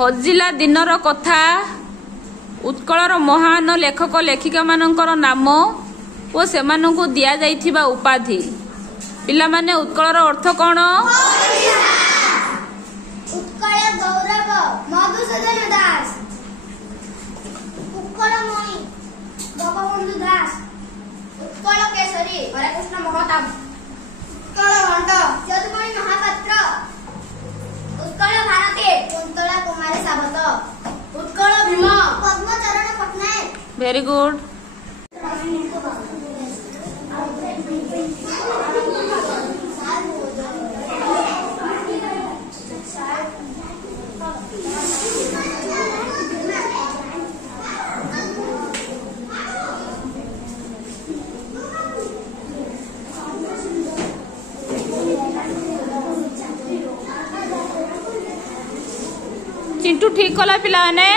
हजिला दिनर कथा उत्कलर महान लेखक लेखिका मानकर नाम और सेमानंकु दिया जाइथिबा उपाधि। पिला माने उत्कलर अर्थ कौन? उत्कल गौरव मधुसूदन दास, उत्कल मणि गोपबंधु दास, उत्कल केसरी हरेकृष्ण महताब, उत्कल घंट यदुमणि महापात्र, उत्कल भारती कुंतला कुमारी सावत, उत्कल भीम पद्मचरण पटनायक। Very good. चिंटू ठीक कला पिला ने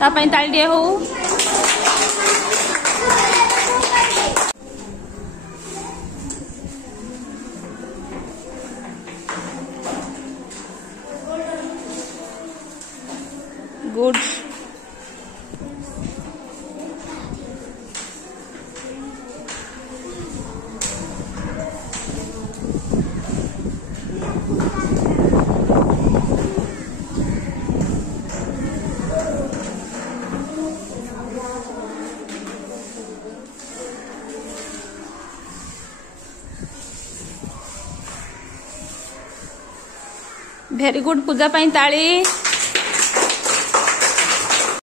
तापाई ताली हो। गुड। Very good. पूजा पाई ताली।